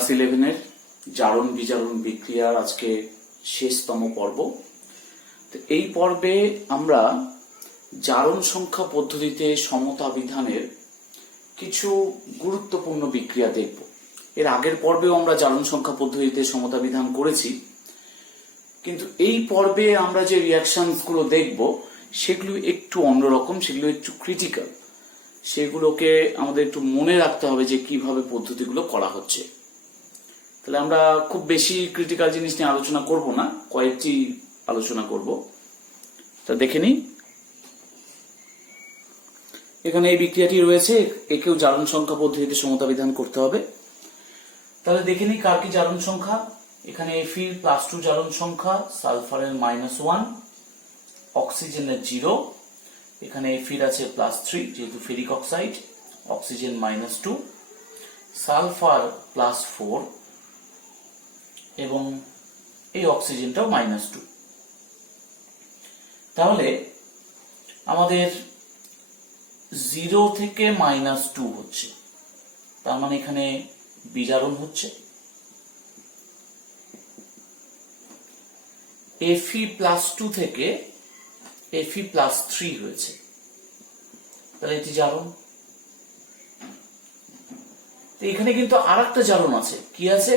Class 11-এর জারণ বিজারণ বিক্রিয়ার আজকে শেষতম পর্ব। তো এই পর্বে আমরা জারণ সংখ্যা পদ্ধতিতে সমতা বিধানের কিছু গুরুত্বপূর্ণ বিক্রিয়া দেখব। এর আগের পর্বেও আমরা জারণ সংখ্যা পদ্ধতিতে সমতা বিধান করেছি, কিন্তু এই পর্বে আমরা যে রিয়াকশনগুলো দেখব সেগুলো একটু অন্যরকম, সেগুলো একটু ক্রিটিক্যাল। সেগুলোকে আমাদের একটু মনে রাখতে হবে যে কিভাবে পদ্ধতিগুলো করা হচ্ছে। তাহলে আমরা খুব বেশি ক্রিটিক্যাল জিনিস নিয়ে আলোচনা করব না, কয়েকটি আলোচনা করব। তা দেখে নিই। এখানে এই বিক্রিয়াটি রয়েছে, একেও জারণ সংখ্যা পদ্ধতিতে সমতা বিধান করতে হবে। তাহলে দেখে নিই কার কি জারণ সংখ্যা। এখানে Fe+2 জারণ সংখ্যা, সালফারের -1, অক্সিজেনের 0, এখানে Fe আছে +3 যেহেতু ফেরিক অক্সাইড, অক্সিজেন -2, সালফার +4 এবং এই অক্সিজেনটাও -2। তাহলে আমাদের 0 থেকে -2 হচ্ছে, তার মানে এখানে বিজারণ হচ্ছে। Fe+2 থেকে Fe+3 হয়েছে, তাহলে এটি জারণ। এখানে কিন্তু আর একটা জারণ আছে, কি আছে?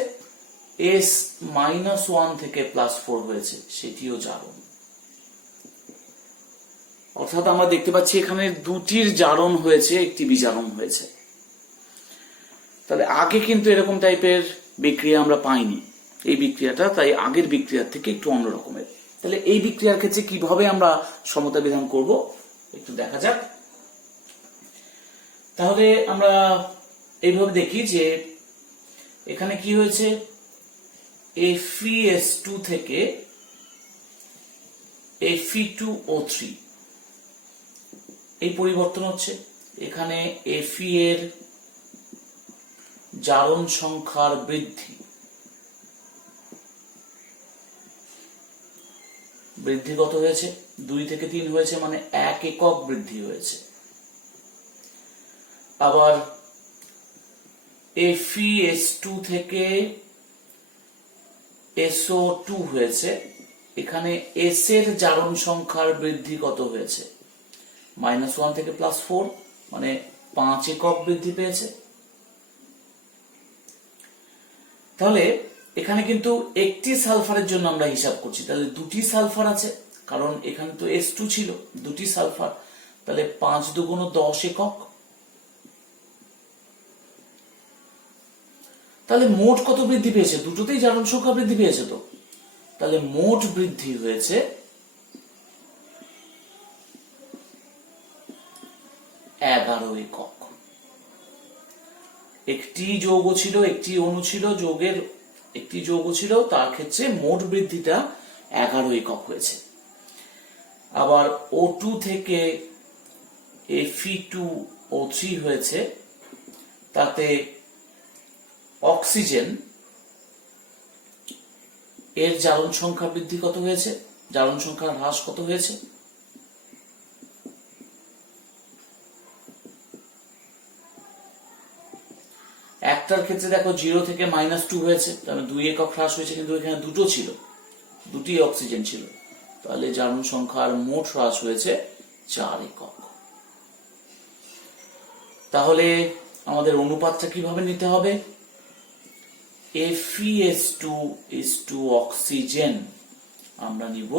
S-1 থেকে +4 হয়েছে, সেটিও জারণ। অর্থাৎ আমরা দেখতে পাচ্ছি এখানে দুটির জারণ হয়েছে, একটি বিজারণ হয়েছে। তাহলে আগে কিন্তু এরকম টাইপের বিক্রিয়া আমরা পাইনি, এই বিক্রিয়াটা তাই আগের বিক্রিয়ার থেকে একটু অন্য রকমের। তাহলে এই বিক্রিয়ার ক্ষেত্রে কিভাবে আমরা সমতা বিধান করব একটু দেখা যাক। তাহলে আমরা এইভাবে দেখি যে এখানে কি হয়েছে, FeS2 থেকে Fe2O3 এই পরিবর্তন হচ্ছে। এখানে Fe এর জারণ সংখ্যার বৃদ্ধি কত হয়েছে? 2 থেকে 3 হয়েছে, মানে 1 একক বৃদ্ধি হয়েছে। আবার FeS2 থেকে SO2 হয়েছে, এখানে S এর জারণ সংখ্যার বৃদ্ধি কত হয়েছে? -1 থেকে +4, মানে 5 একক বৃদ্ধি পেয়েছে। তাহলে এখানে কিন্তু একটি সালফারের জন্য আমরা হিসাব করছি, তাহলে দুটি সালফার আছে, কারণ এখানে তো S2 ছিল, দুটি সালফার, তাহলে 5 × 2 = 10 একক। তাহলে মোট কত বৃদ্ধি পেয়েছে? দুটোতেই জারণ সংখ্যা বৃদ্ধি পেয়েছে তো, তাহলে মোট বৃদ্ধি হয়েছে 11 একক। একটি যৌগ ছিল, একটি অণু ছিল, যৌগের একটি যৌগ ছিল, তার ক্ষেত্রে মোট বৃদ্ধিটা 11 একক হয়েছে। আবার O2 থেকে Fe2O3 হয়েছে, তাতে অক্সিজেন এর জারণ সংখ্যা বৃদ্ধি কত হয়েছে? জারণ সংখ্যার হ্রাস কত হয়েছে? একটার ক্ষেত্রে দেখো 0 থেকে -2 হয়েছে, তাহলে 2 একক হ্রাস হয়েছে, কিন্তু এখানে দুটো ছিল, দুটি অক্সিজেন ছিল, তাহলে জারণ সংখ্যার মোট হ্রাস হয়েছে 4 একক। তাহলে আমাদের অনুপাতটা কিভাবে নিতে হবে? FeS2 অক্সিজেন আমরা নিব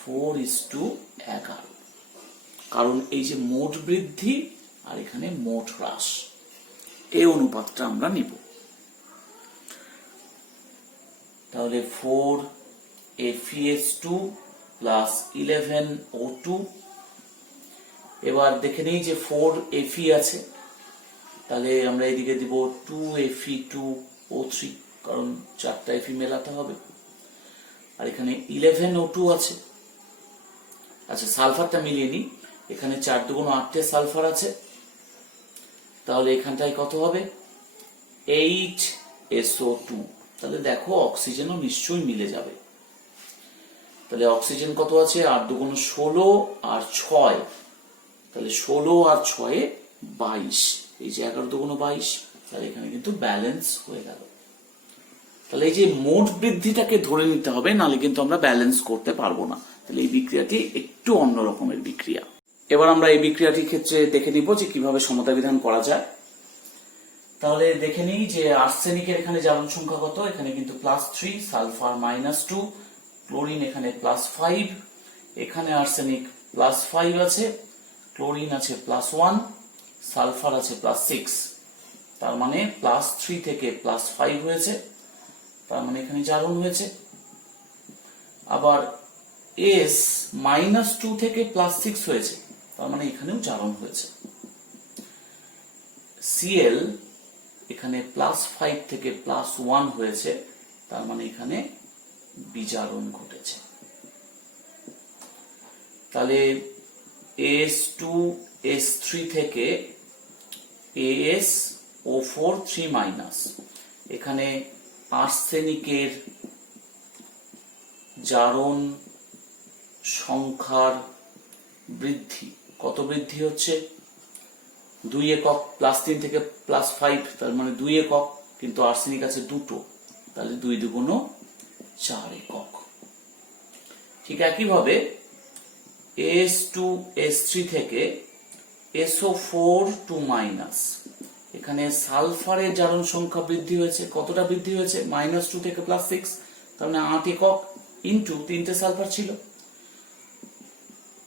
4:11, কারণ এই যে মোট বৃদ্ধি আর এখানে মোট হ্রাস, এই অনুপাতটা আমরা নিব। তাহলে 4 FeS2 + 11 O2। এবার দেখে নেই যে 4 Fe আছে, তাহলে আমরা এদিকে দিব 2 Fe2O3, কারণ 4টা Fe মেলাতে হবে। আর এখানে 11 O2 আছে। আচ্ছা, সালফারটা মিলিয়ে নিই। এখানে 4 × 2 = 8টে সালফার আছে, তাহলে এখানটায় কত হবে? 8SO2। তাহলে দেখো অক্সিজেনও নিশ্চয়ই মিলে যাবে। তাহলে অক্সিজেন কত আছে? 8 × 2 = 16 আর 6, তাহলে 16 আর 6 22, এই যে 11 × 2 = 22, তাহলে এখানে কিন্তু ব্যালেন্স হয়ে গেল। তাহলে এই যে মোট বৃদ্ধিটাকে ধরে নিতে হবে, নাহলে কিন্তু আমরা ব্যালেন্স করতে পারবো না। তাহলে এই বিক্রিয়াটি একটু অন্য রকমের বিক্রিয়া। এবার আমরা এই বিক্রিয়াটির ক্ষেত্রে দেখে নিব যে কিভাবে সমতা বিধান করা যায়। তাহলে দেখে নিই যে আর্সেনিকের এখানে জারণ সংখ্যা কত, এখানে কিন্তু +3, সালফার -2, ক্লোরিন এখানে +5, এখানে আর্সেনিক +5 আছে, ক্লোরিন আছে +1, সালফার আছে +6, তার মানে +3 থেকে +5 হয়েছে, তার মানে এখানে জারণ হয়েছে। আবার S -2 থেকে +6 হয়েছে, তার মানে এখানেও জারণ হয়েছে। Cl এখানে +5 থেকে +1 হয়েছে, তার মানে এখানে বিজারণ ঘটেছে। তাহলে S2S3 থেকে AsO4 3-, এখানে আর্সেনিকের জারণ সংখ্যার বৃদ্ধি, কত বৃদ্ধি হচ্ছে? 2 একক, +3 থেকে +5, তার মানে 2 একক, কিন্তু আর্সেনিক আছে 2টো, তাহলে 2 দুগুণ 4 একক। ঠিক একইভাবে S2S3 থেকে SO4 2-, এখানে সালফারের জারণ সংখ্যা বৃদ্ধি হয়েছে, কতটা বৃদ্ধি হয়েছে? -2 থেকে +6, তার মানে 8 একক, ইন্টু 3টে সালফার ছিল,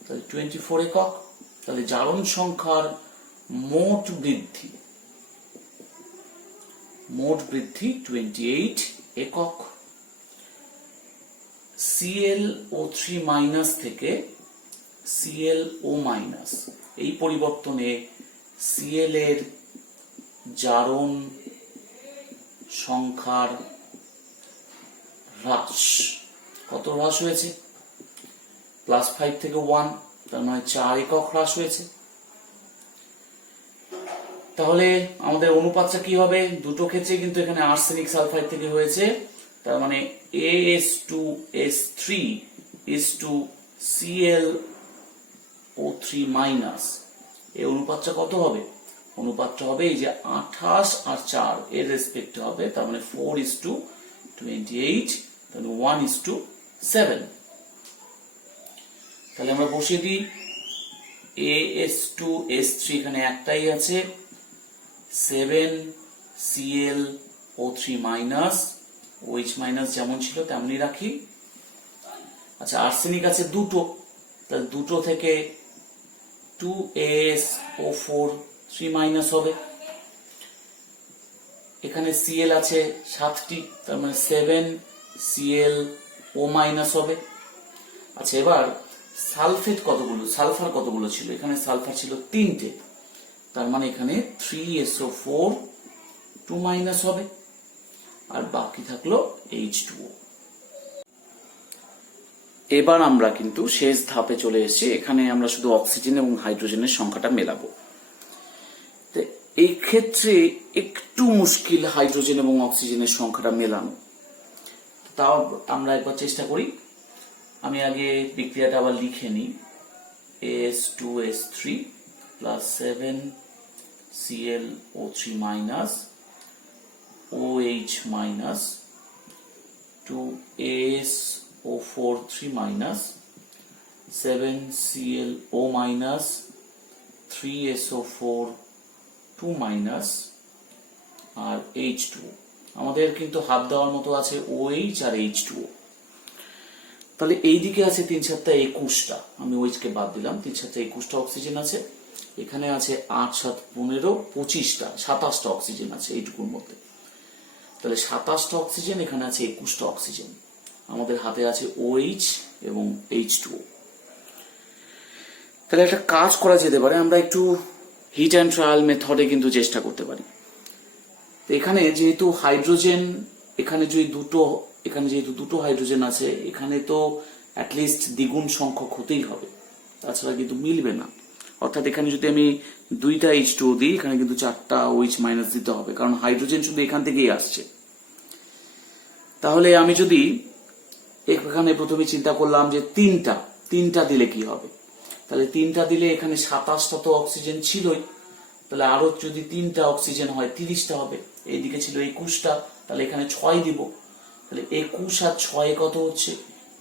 তাহলে 24 একক। তাহলে জারণ সংখ্যার মোট বৃদ্ধি 28 একক। ClO3- থেকে ClO-, এই পরিবর্তনে Cl এর জারণ সংখ্যার হ্রাস, কত হ্রাস হয়েছে? +5 থেকে 1, তার মানে 4 একক হ্রাস হয়েছে। তাহলে আমাদের অনুপাতটা কি হবে? দুটো ক্ষেত্রে কিন্তু এখানে আর্সেনিক সালফাইড থেকে হয়েছে, তার মানে AS2S3 ClO3-, এই অনুপাতটা কত হবে? অনুপাতটা হবে এই যে 28 আর 4 এর রেসপেক্টে হবে, তার মানে 4:28, তাহলে 1:7। তাহলে আমরা বসিয়ে দিই, AS2S3 এখানে একটাই আছে, 7 ClO3-, OH- যেমন ছিল তেমনি রাখি। আচ্ছা, আর্সেনিক আছে 2টো, তাহলে 2টো থেকে 2AsO4 3- হবে। এখানে Cl আছে 7টি, তার মানে 7 ClO- হবে। আচ্ছা, এবার সালফেট কতগুলো, সালফার কতগুলো ছিল? এখানে সালফার ছিল 3টে, তার মানে এখানে 3SO4 2- হবে, আর বাকি থাকলো H2O। এবার আমরা কিন্তু শেষ ধাপে চলে এসেছি, এখানে আমরা শুধু অক্সিজেন এবং হাইড্রোজেনের সংখ্যাটা মেলাবো। এই ক্ষেত্রে একটু মুশকিল হাইড্রোজেন এবং অক্সিজেনের সংখ্যাটা মেলানো, তাও আমরা একবার চেষ্টা করি। আমি আগে বিক্রিয়াটা আবার লিখে নিই, S2S3 +7 ClO3-, OH- 2AsO4 3-, 7 ClO-, 3SO4 2-, আর H2O। আমাদের কিন্তু হাফ দেওয়ার মতো আছে OH আর H2O। তাহলে এই দিকে আছে 3×7=21টা, আমি OH কে বাদ দিলাম, 3×7=21টা অক্সিজেন আছে। এখানে আছে 8×7=15, 25টা, 27টা অক্সিজেন আছে এইটুকুর মধ্যে। তাহলে 27টা অক্সিজেন, এখানে আছে 21টা অক্সিজেন, আমাদের হাতে আছে OH এবং H2O। তাহলে একটা কাজ করা যেতে পারে, আমরা একটু হিট অ্যান্ড ট্রায়াল মেথডে কিন্তু চেষ্টা করতে পারি। তো এখানে যেহেতু হাইড্রোজেন, এখানে যেহেতু দুটো হাইড্রোজেন আছে, এখানে তো অ্যাটলিস্ট দ্বিগুণ সংখ্যক হতেই হবে, তাছাড়া কিন্তু মিলবে না। অর্থাৎ এখানে যদি আমি 2টা H2O দিই, এখানে কিন্তু 4টা OH- দিতে হবে, কারণ হাইড্রোজেন শুধু এখান থেকেই আসছে। তাহলে আমি যদি এখানে প্রথমে চিন্তা করলাম যে তিনটা দিলে কি হবে, তাহলে 3টা দিলে এখানে 27টা তো অক্সিজেন ছিলই, তাহলে আরো যদি 3টা অক্সিজেন হয় 30টা হবে। এইদিকে ছিল 21টা, তাহলে এখানে 6 দিব, তাহলে 21 আর 6 কত হচ্ছে?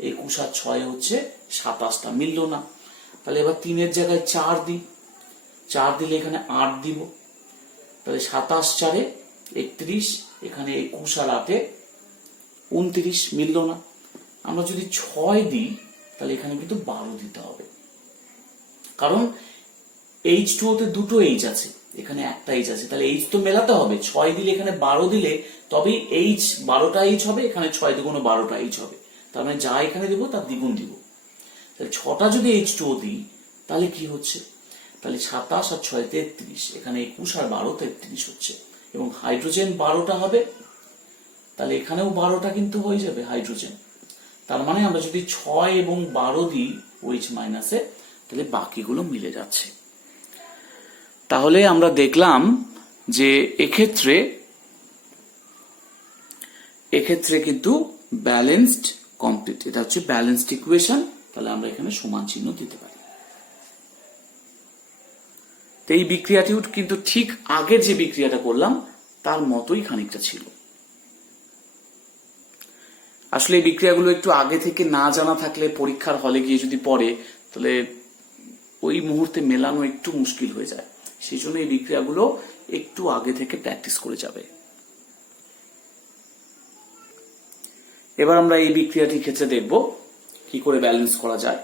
21 আর 6 হচ্ছে 27টা, মিলল না। তাহলে এবার 3-এর জায়গায় 4 দিই, 4 দিলে এখানে 8 দিব, তাহলে 27 4-এ 31, এখানে 21 আর 8-এ 29, মিলল না। আমরা যদি 6 দিই তাহলে এখানে কিন্তু 12 দিতে হবে, কারণ H2O তে দুটো H আছে, এখানে একটা H আছে, তাহলে H তো মেলাতে হবে। 6 দিলে এখানে 12 দিলে তবেই H 12টা H হবে, এখানে 6 দ্বিগুণ 12টা H হবে, তার মানে যা এখানে দিব তার দ্বিগুণ দিব। তাহলে 6টা যদি H2O দিই তাহলে কি হচ্ছে? তাহলে 27 আর 6 33, এখানে 21 আর 12 33 হচ্ছে, এবং হাইড্রোজেন 12টা হবে, তাহলে এখানেও 12টা কিন্তু হয়ে যাবে হাইড্রোজেন। তার মানে আমরা যদি 6 এবং 12 দিই OH মাইনাসে, তাহলে বাকিগুলো মিলে যাচ্ছে। তাহলে আমরা দেখলাম যে এক্ষেত্রে কিন্তু ব্যালেন্সড কমপ্লিট, এটা হচ্ছে ব্যালেন্সড ইকুয়েশন। তাহলে আমরা এখানে সমান চিহ্ন দিতে পারি। তো এই বিক্রিয়াটিও কিন্তু ঠিক আগের যে বিক্রিয়াটা করলাম তার মতোই খানিকটা ছিল। আসলে এই বিক্রিয়াগুলো একটু আগে থেকে না জানা থাকলে পরীক্ষার হলে গিয়ে যদি পড়ে, তাহলে ওই মুহূর্তে মেলানো একটু মুশকিল হয়ে যায়। সেই জন্য এই বিক্রিয়াগুলো একটু আগে থেকে প্র্যাকটিস করে যাবে। এবার আমরা এই বিক্রিয়াটির ক্ষেত্রে দেখব কি করে ব্যালেন্স করা যায়।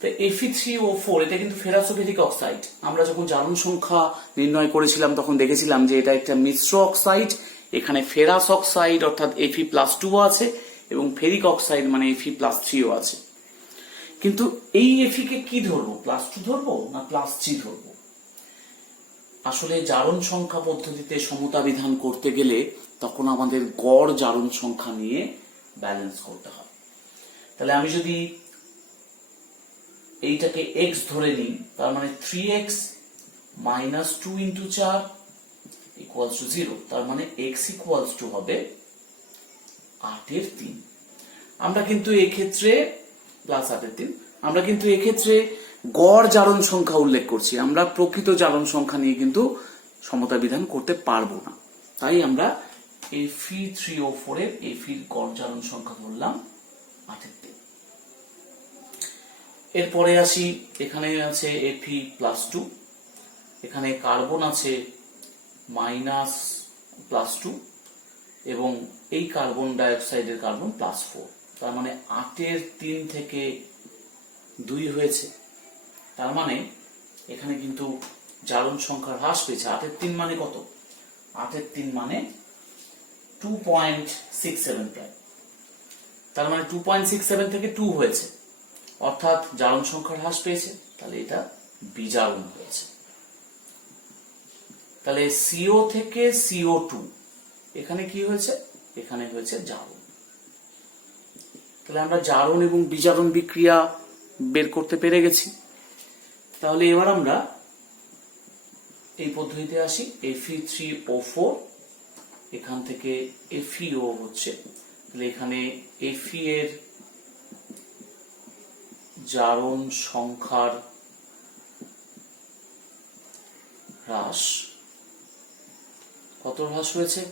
তো Fe3O4 এটা কিন্তু ফেরাসোফেরিক অক্সাইড। আমরা যখন জারণ সংখ্যা নির্ণয় করেছিলাম তখন দেখেছিলাম যে এটা একটা মিশ্র অক্সাইড। এখানে ফেরাস অক্সাইড অর্থাৎ Fe+2 আছে এবং ফেরিক অক্সাইড মানে Fe+3 আছে। কিন্তু এই Fe কে কি ধরবো, +2 ধরবো না +3 ধরবো? আসলে জারণ সংখ্যা পদ্ধতিতে সমতা বিধান করতে গেলে তখন আমাদের গড় জারণ সংখ্যা নিয়ে ব্যালেন্স করতে হয়। তাহলে আমি যদি এইটাকে x ধরে নিই, তার মানে 3x minus 2 into 4 equals to 0, তার মানে x equals to হবে 8-এর 3। আমরা কিন্তু এক্ষেত্রে প্লাস 8-এর 3, আমরা কিন্তু এক্ষেত্রে গড় জারণ সংখ্যা উল্লেখ করছি, আমরা প্রকৃত জারণ সংখ্যা নিয়ে কিন্তু সমতা বিধান করতে পারবো না। তাই আমরা Fe3O4 এর Fe-র গড় জারণ সংখ্যা ধরলাম 8-এর 3। এরপরে আসি, এখানে আছে Fe+2, এখানে কার্বন আছে -+2 এবং এই কার্বন ডাইঅক্সাইডের কার্বন +4, তার মানে 8-এর 3 থেকে 2 হয়েছে। তার মানে এখানে কিন্তু জারণ সংখ্যা হ্রাস পেয়েছে। 8-এর 3 মানে কত? 8-এর 3 মানে 2.67 প্রায়, তার মানে 2.67 থেকে 2 হয়েছে, অর্থাৎ জারণ সংখ্যা হ্রাস পেয়েছে। তাহলে এটা বিজারণ হয়েছে। তাহলে CO থেকে CO2 এখানে কি হয়েছে? এখানে হয়েছে জারণ। তাহলে আমরা জারণ এবং বিজারণ বিক্রিয়া বের করতে পেরে গেছি। তাহলে এবার আমরা এই পদ্ধতিতে আসি। Fe3O4, এখান থেকে FeO হচ্ছে, তাহলে এখানে Fe এর জারণ সংখ্যার হ্রাস কত হ্রাস হয়েছে?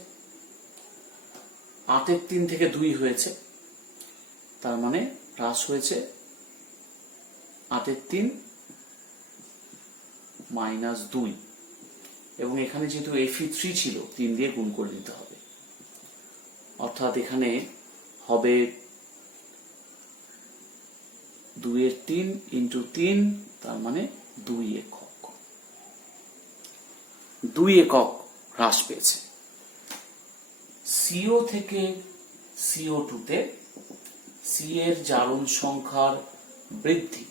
8-এর 3 থেকে 2 হয়েছে, তার মানে হ্রাস হয়েছে 8-এর 3 -2, এবং এখানে যেহেতু Fe3 ছিল 3 দিয়ে গুণ করে দিতে হবে, অর্থাৎ এখানে হবে 2-এর 3 × 3, তার মানে 2 একক। 2 একক হ্রাস পেয়েছে। CO থেকে CO2 তে C এর জারণ সংখ্যার বৃদ্ধি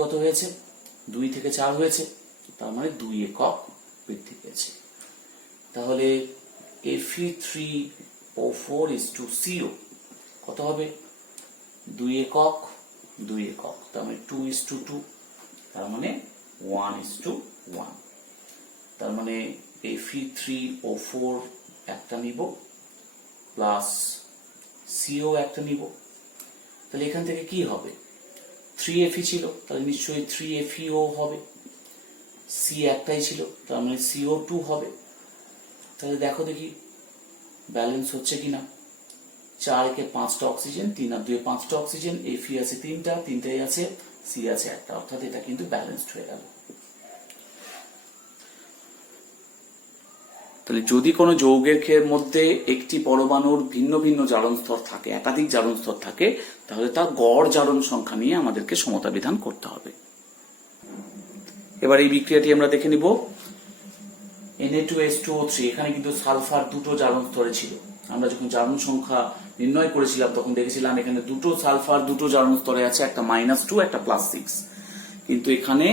কত হয়েছে? 2 থেকে 4 হয়েছে, তার মানে 2 একক বৃদ্ধি পেয়েছে। তাহলে Fe3O4 = CO কত হবে? 2 একক 2 একক, তার মানে 2:2, তার মানে 1:1। তার মানে Fe3O4 একটা নিব প্লাস CO একটা নিব, তাহলে এখান থেকে কি হবে? 3Fe ছিল, তাহলে নিশ্চয়ই 3FeO হবে। C একটাই ছিল, তার মানে CO2 হবে। তাহলে দেখো দেখি ব্যালেন্স হচ্ছে কিনা। 4 একে 5টা অক্সিজেন, 3 আর 2 5টা অক্সিজেন, Fe আছে 3টা, 3টাই আছে, C আছে 1টা, অর্থাৎ এটা কিন্তু ব্যালেন্সড হয়ে গেল। তাহলে যদি কোনো যৌগের মধ্যে একটি পরমাণুর ভিন্ন ভিন্ন জারণ স্তর থাকে, একাধিক জারণ স্তর থাকে, তাহলে তার গড় জারণ সংখ্যা নিয়ে আমাদেরকে সমতা বিধান করতে হবে। এবার এই বিক্রিয়াটি আমরা দেখে নিব। Na2H2O3, এখানে কিন্তু সালফার দুটো জারণ স্তরে ছিল। আমরা যখন জারণ সংখ্যা নির্ণয় করেছিলাম তখন দেখেছিলাম এখানে দুটো সালফার দুটো জারণ স্তরে আছে, একটা -2 একটা +6, কিন্তু এখানে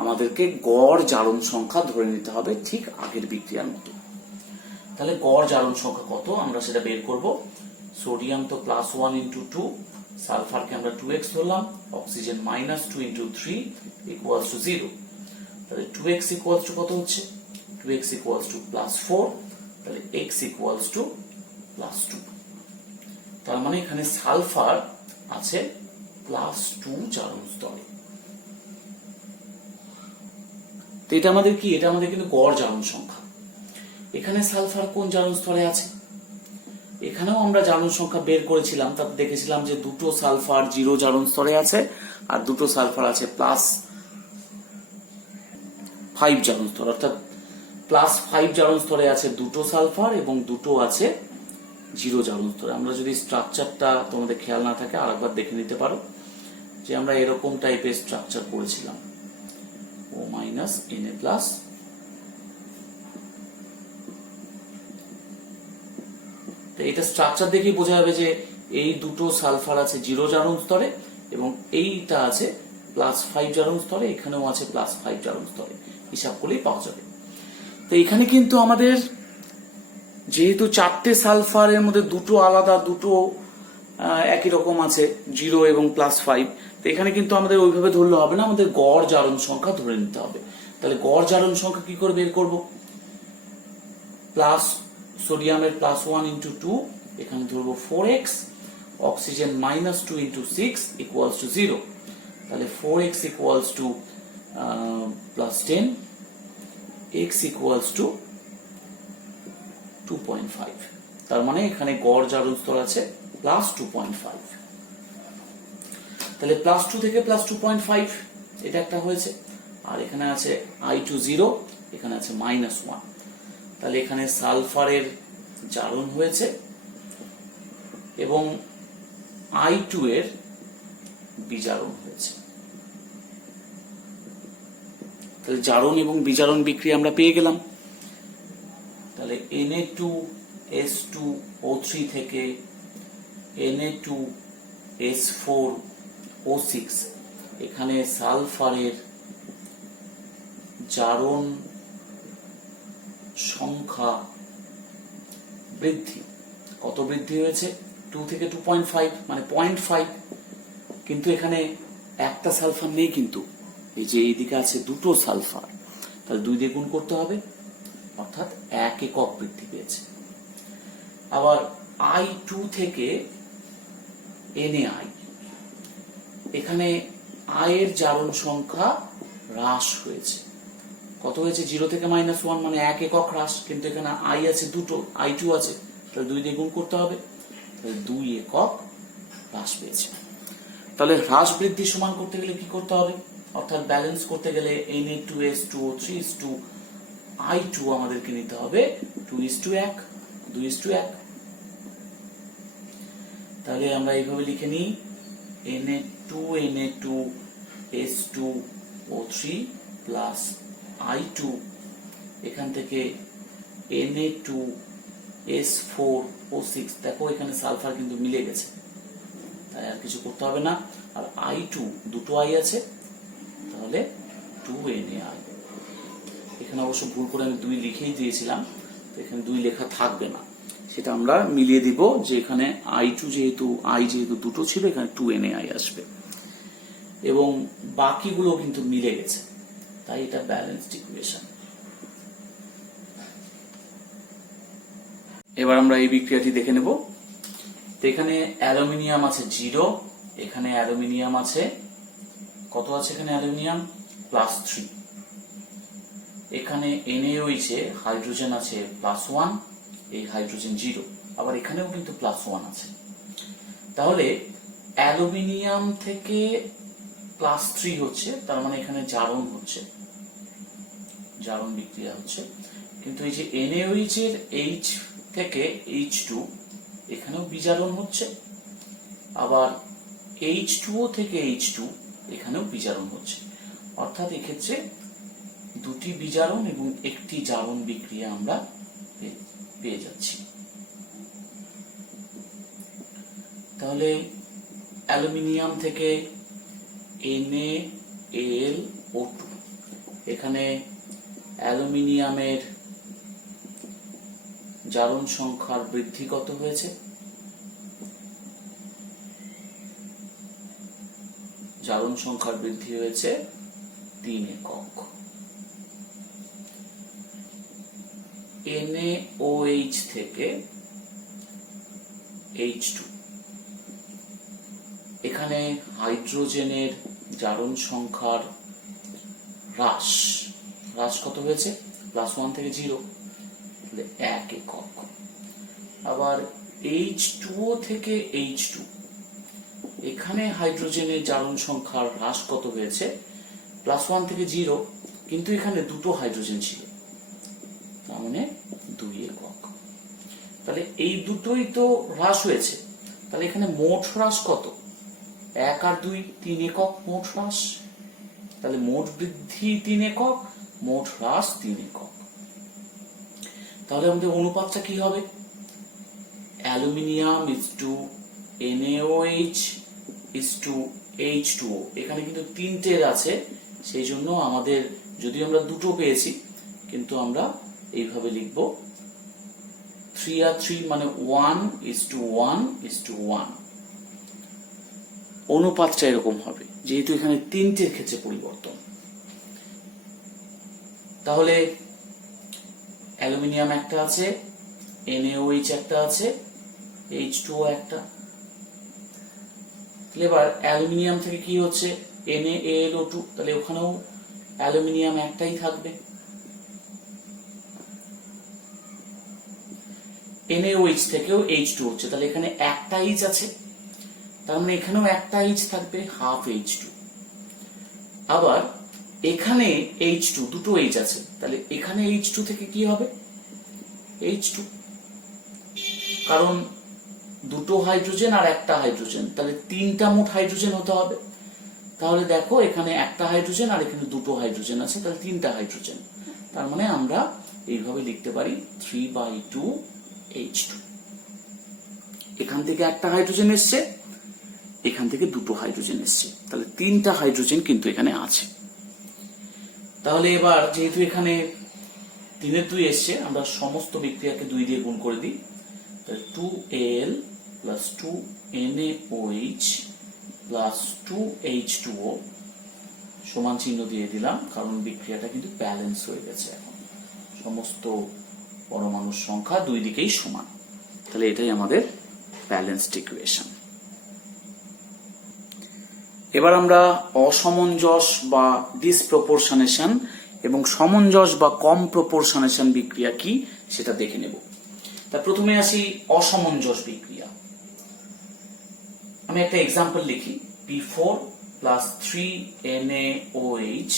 আমাদেরকে গড় জারণ সংখ্যা ধরে নিতে হবে ঠিক আগের বিক্রিয়ার মতো। তাহলে গড় জারণ সংখ্যা কত আমরা সেটা বের করব। সোডিয়াম তো +1 × 2, সালফারকে আমরা 2x ধরলাম, অক্সিজেন -2 × 3 = 0। তাহলে 2x = কত হচ্ছে? 2x = +4, তাহলে x = +2। তার মানে এখানে সালফার আছে +2 জারণ স্তরে। তো এটা আমাদের কি? এটা আমাদের কিন্তু গড় জারণ সংখ্যা। এখানে সালফার কোন জারণ স্তরে আছে? এখানেও আমরা জারণ সংখ্যা বের করেছিলাম, তাতে দেখেছিলাম যে দুটো সালফার 0 জারণ স্তরে আছে আর দুটো সালফার আছে +5 জারণ স্তর, অর্থাৎ +5 জারণ স্তরে আছে দুটো সালফার এবং দুটো আছে 0 জারণ স্তরে। আমরা যদি স্ট্রাকচারটা তোমাদের খেয়াল না থাকে আরেকবার দেখে নিতে পারো যে আমরা এরকম টাইপের স্ট্রাকচার করেছিলাম, O- Na+। তো এটা স্ট্রাকচার দেখেই বোঝা যাবে যে এই দুটো সালফার আছে 0 জারণ স্তরে এবং এইটা আছে +5 জারণ স্তরে, এখানেও আছে +5 জারণ স্তরে, হিসাব করলেই পাওয়া যাবে। তো এখানে কিন্তু আমাদের যেহেতু 4টে সালফারের মধ্যে দুটো আলাদা, দুটো একই রকম আছে 0 এবং +5, তো এখানে কিন্তু আমাদের ওইভাবে ধরলে হবে না, আমাদের গড় জারণ সংখ্যা ধরে নিতে হবে। তাহলে গড় জারণ সংখ্যা কি করে বের করব? সোডিয়ামের +1 × 2, এখানে ধরবো 4x, অক্সিজেন -2 × 6 = 0, তাহলে 4x = +10, x = 2.5। তার মানে এখানে গড় জারণ স্তর আছে +2.5। তাহলে +2 থেকে +2.5 এটা একটা হয়েছে, আর এখানে আছে I2 0, এখানে আছে -1, তাহলে এখানে সালফারের জারণ হয়েছে এবং I2 এর বিজারণ হয়েছে। তাহলে জারণ এবং বিজারণ বিক্রিয়া আমরা পেয়ে গেলাম। তাহলে Na2H2O3 থেকে Na2S4O6, এখানে সালফারের জারণ সংখ্যা বৃদ্ধি। কত বৃদ্ধি হয়েছে? 2 থেকে 2.5, মানে 0.5। কিন্তু এখানে একটা সালফার নেই, কিন্তু এই যে এইদিকে আছে দুটো সালফার, তাহলে 2 দিয়ে গুণ করতে হবে, অর্থাৎ 1 একক বৃদ্ধি পেয়েছে। আবার I2 থেকে Na, এখানে I এর জারণ সংখ্যা হ্রাস হয়েছে। কত হয়েছে? 0 থেকে -1, মানে 1 একক হ্রাস, কিন্তু এখানে I আছে দুটো, I2 আছে, তাহলে 2 দিয়ে গুণ করতে হবে, তাহলে 2 একক হ্রাস পেয়েছে। তাহলে হ্রাস বৃদ্ধি সমান করতে গেলে কি করতে হবে? অর্থাৎ ব্যালেন্স করতে গেলে Na2S2O3 I2 আমাদেরকে নিতে হবে 2:1, 2:1। তাহলে আমরা এইভাবে লিখে নিই, Na2S2O3 প্লাস I2, এখান থেকে Na2S4O6, দেখো এখানে সালফার কিন্তু মিলে গেছে, তাই আর কিছু করতে হবে না। আর I2 দুটো I আছে, তাহলে 2Na। এখানে অবশ্য ভুল করে আমি 2 লিখেই দিয়েছিলাম, তো এখানে 2 লেখা থাকবে না, সেটা আমরা মিলিয়ে দিব যে এখানে I2 যেহেতু দুটো ছিল, এখানে 2Na আসবে এবং বাকিগুলো কিন্তু মিলে গেছে, তাই এটা ব্যালেন্সড ইকুয়েশন। এবার আমরা এই বিক্রিয়াটি দেখে নেব। তো এখানে অ্যালুমিনিয়াম আছে 0, এখানে অ্যালুমিনিয়াম আছে কত আছে? এখানে অ্যালুমিনিয়াম +3, এখানে NaOH এ হাইড্রোজেন আছে +1, এই হাইড্রোজেন 0, আবার এখানেও কিন্তু +1 আছে, তাহলে অ্যালুমিনিয়াম থেকে +3 হচ্ছে, তার মানে এখানে জারণ হচ্ছে, জারণ বিক্রিয়া হচ্ছে। কিন্তু এই যে NaOH এর H থেকে H2 এখানেও বিজারণ হচ্ছে, আবার H2O থেকে H2 এখানেও বিজারণ হচ্ছে। অর্থাৎ এক্ষেত্রে দুটি বিজারণ এবং একটি জারণ বিক্রিয়া আমরা পেয়ে যাচ্ছি। তাহলে অ্যালুমিনিয়াম থেকে NaAlO2, এখানে অ্যালুমিনিয়ামের জারণ সংখ্যার বৃদ্ধি কত হয়েছে? জারণ সংখ্যার বৃদ্ধি হয়েছে 3 একক। NaOH থেকে H2, এখানে হাইড্রোজেনের জারণ সংখ্যার হ্রাস কত হয়েছে? +1 থেকে 0, 1 একক। আবার H2O থেকে H2, এখানে হাইড্রোজেনের জারণ সংখ্যার হ্রাস কত হয়েছে? +1 থেকে 0, কিন্তু এখানে দুটো হাইড্রোজেন ছিল, তার মানে 2 একক। তাহলে এই দুটোই তো হ্রাস হয়েছে, তাহলে এখানে মোট হ্রাস কত? 1 আর 2, 3 একক মোট হ্রাস। তাহলে মোট বৃদ্ধি 3 একক, মোট হ্রাস 3 একক। তাহলে আমাদের অনুপাতটা কি হবে? অ্যালুমিনিয়াম NaOH H2O, এখানে কিন্তু 3টের আছে, সেই জন্য আমাদের, যদি আমরা দুটো পেয়েছি, কিন্তু আমরা এইভাবে লিখব 3 আর 3, মানে 1:1:1। অনুপাতটা এরকম হবে, যেহেতু এখানে 3টের ক্ষেত্রে পরিবর্তন। তাহলে অ্যালুমিনিয়াম একটা আছে, NaOH একটা আছে, H2O একটা। তাহলে এবার অ্যালুমিনিয়াম থেকে কি হচ্ছে? NaAlO2, তাহলে ওখানেও অ্যালুমিনিয়াম একটাই থাকবে। NaOH থেকেও H2 হচ্ছে, তাহলে এখানে একটা H আছে, তার মানে এখানেও একটা H থাকবে, ½ H2। আবার এখানে H2, দুটো H আছে, তাহলে এখানে H2 থেকে কি হবে? H2, কারণ দুটো হাইড্রোজেন আর একটা হাইড্রোজেন, তাহলে 3টা মোট হাইড্রোজেন হতে হবে। তাহলে দেখো এখানে একটা হাইড্রোজেন আর এখানে দুটো হাইড্রোজেন আছে, তাহলে 3টা হাইড্রোজেন। তার মানে আমরা এইভাবে লিখতে পারি 3/2H2। এখান থেকে একটা হাইড্রোজেন এসছে, এখান থেকে দুটো হাইড্রোজেন এসছে, তাহলে 3টা হাইড্রোজেন কিন্তু এখানে আছে। তাহলে এবার যেহেতু এখানে 3 2 এসছে, আমরা সমস্ত বিক্রিয়াকে 2 দিয়ে গুণ করে দিই। তাহলে 2Al + 2NaOH + 2H2O সমান চিহ্ন দিয়ে দিলাম, কারণ বিক্রিয়াটা কিন্তু ব্যালেন্স হয়ে গেছে। এখন সমস্ত পরমাণুর সংখ্যা 2 দিকেই সমান, তাহলে এটাই আমাদের ব্যালেন্সড ইকুয়েশন। এবার আমরা অসমঞ্জস বা ডিসপ্রপোর্শনেশন এবং সমঞ্জস বা কমপ্রপোর্শনেশন বিক্রিয়া কি সেটা দেখে নেব। তা প্রথমে আসি অসমঞ্জস বিক্রিয়া। আমি একটা এক্সাম্পল লিখি, P4 + 3NaOH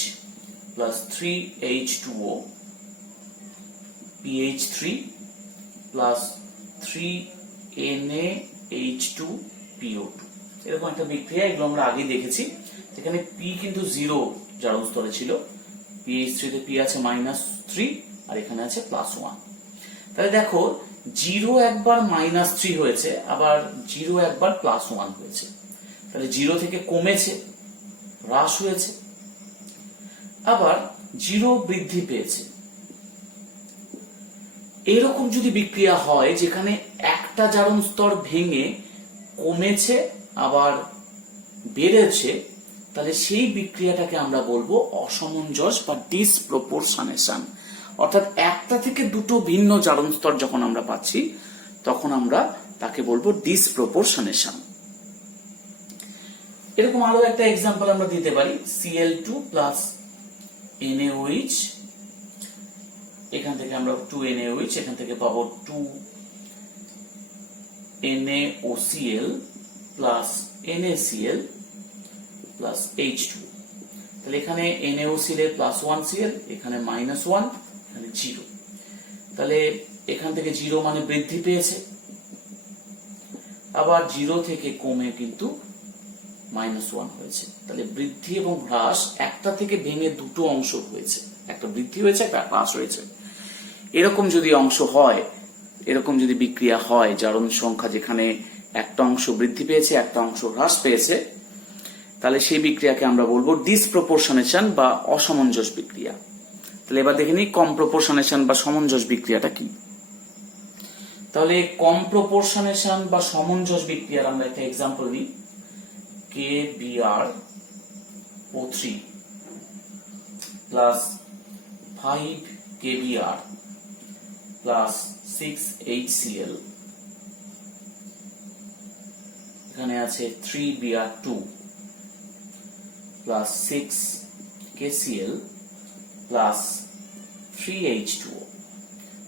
+ 3H2O, PH3 + 3NaH2PO2, এরকম একটা বিক্রিয়া। এগুলো আমরা আগে দেখেছি। এখানে P কিন্তু 0 জারণ স্তরে ছিল, PH3 তে P আছে -3 আর এখানে আছে +1। তাহলে দেখো 0 একবার -3 হয়েছে, আবার 0 একবার +1 হয়েছে, তাহলে 0 থেকে কমেছে, হ্রাস হয়েছে, আবার 0 বৃদ্ধি পেয়েছে। এরকম যদি বিক্রিয়া হয় যেখানে একটা জারণ স্তর ভেঙে কমেছে আবার বেড়েছে, তাহলে সেই বিক্রিয়াটাকে আমরা বলবো অসমঞ্জস বা ডিসপ্রপোর্শনেশন। অর্থাৎ একটা থেকে দুটো ভিন্ন জারণ স্তর যখন আমরা পাচ্ছি, তখন আমরা তাকে বলবো ডিসপ্রপোর্শনেশন। এরকম আরো একটা এক্সাম্পল আমরা দিতে পারি, Cl2 + NaOH, এখান থেকে আমরা 2NaOH, এখান থেকে পাবো 2NaOCl plus NaCl plus H2। তাহলে এখানে NaOCl এর প্লাস 1Cl, এখানে -1, এখানে 0। তাহলে এখান থেকে 0 মানে বৃদ্ধি পেয়েছে, আবার 0 থেকে কমে কিন্তু -1 হয়েছে। তাহলে বৃদ্ধি এবং হ্রাস একটা থেকে ভেঙে দুটো অংশ হয়েছে, একটা বৃদ্ধি হয়েছে, একটা হ্রাস হয়েছে। এরকম যদি অংশ হয়, এরকম যদি বিক্রিয়া হয়, জারণ সংখ্যা যেখানে একটা অংশ বৃদ্ধি পেয়েছে একটা অংশ হ্রাস পেয়েছে, তাহলে সেই বিক্রিয়াকে আমরা বলবো ডিসপ্রপোর্শনেশন বা অসামঞ্জস্য বিক্রিয়া। তাহলে এবার দেখে নিই কম্প্রপোর্শনেশন বা সামঞ্জস্য বিক্রিয়াটা কি। তাহলে কম্প্রপোর্শনেশন বা সামঞ্জস্য বিক্রিয়ার আমরা একটা এক্সাম্পল নিই। KBrO3 plus 5KBr plus 6HCl, এখানে আছে 3Br2 plus 6KCl plus 3H2O।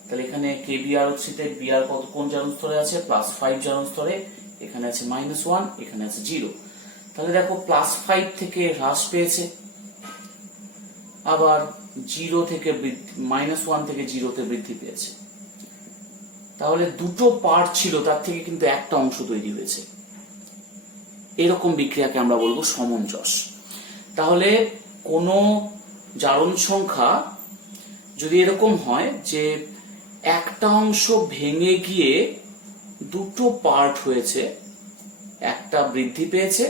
তাহলে এখানে KBrO3 তে Br কোন জারণ স্তরে আছে? প্লাস 5 জারণ স্তরে, এখানে আছে -1, এখানে আছে 0। তাহলে দেখো প্লাস 5 থেকে হ্রাস পেয়েছে, আবার 0 থেকে -1 থেকে 0 তে বৃদ্ধি পেয়েছে। তাহলে দুটো পার্ট ছিল, তার থেকে কিন্তু একটা অংশ তৈরি হয়েছে। এরকম বিক্রিয়াকে আমরা বলবো সামঞ্জস্য। তাহলে কোন জারণ সংখ্যা যদি এরকম হয় যে একটা অংশ ভেঙে গিয়ে দুটো পার্ট হয়েছে, একটা বৃদ্ধি পেয়েছে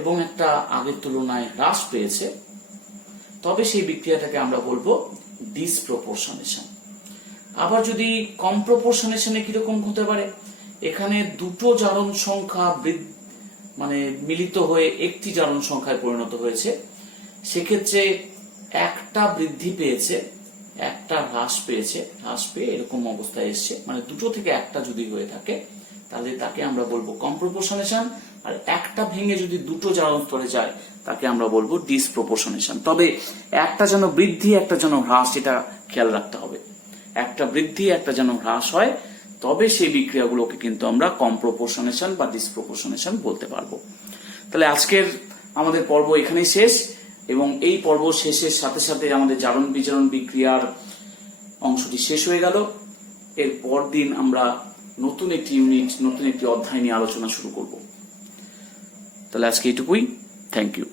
এবং একটা আগের তুলনায় হ্রাস পেয়েছে, তবে সেই বিক্রিয়াটাকে আমরা বলবো ডিসপ্রপোর্শনেশন। আবার যদি কম্প্রপোর্শনেশনে কিরকম হতে পারে, এখানে দুটো জারণ সংখ্যা মানে মিলিত হয়ে একটি জারণ সংখ্যায় পরিণত হয়েছে, সেক্ষেত্রে একটা বৃদ্ধি পেয়েছে একটা হ্রাস পেয়েছে, হ্রাস পেয়ে এরকম অবস্থায় এসছে, মানে দুটো থেকে একটা যদি হয়ে থাকে তাহলে তাকে আমরা বলবো কম্প্রপোর্শনেশন। আর একটা ভেঙে যদি দুটো জারণ স্তরে যায় তাকে আমরা বলবো ডিসপ্রপোর্শনেশন। তবে একটা যেন বৃদ্ধি একটা যেন হ্রাস, এটা খেয়াল রাখতে হবে। একটা বৃদ্ধি একটা যেন হ্রাস হয়, তবে সেই বিক্রিয়াগুলোকে কিন্তু আমরা কম্প্রপোর্শনেশন বা ডিসপ্রপোর্শনেশন বলতে পারবো। তাহলে আজকের আমাদের পর্ব এখানেই শেষ, এবং এই পর্ব শেষের সাথে সাথে আমাদের জারণ বিজারণ বিক্রিয়ার অংশটি শেষ হয়ে গেল। এর পর দিন আমরা নতুন একটি ইউনিট, নতুন একটি অধ্যায় নিয়ে আলোচনা শুরু করব। তাহলে আজকে এইটুকুই। Thank you.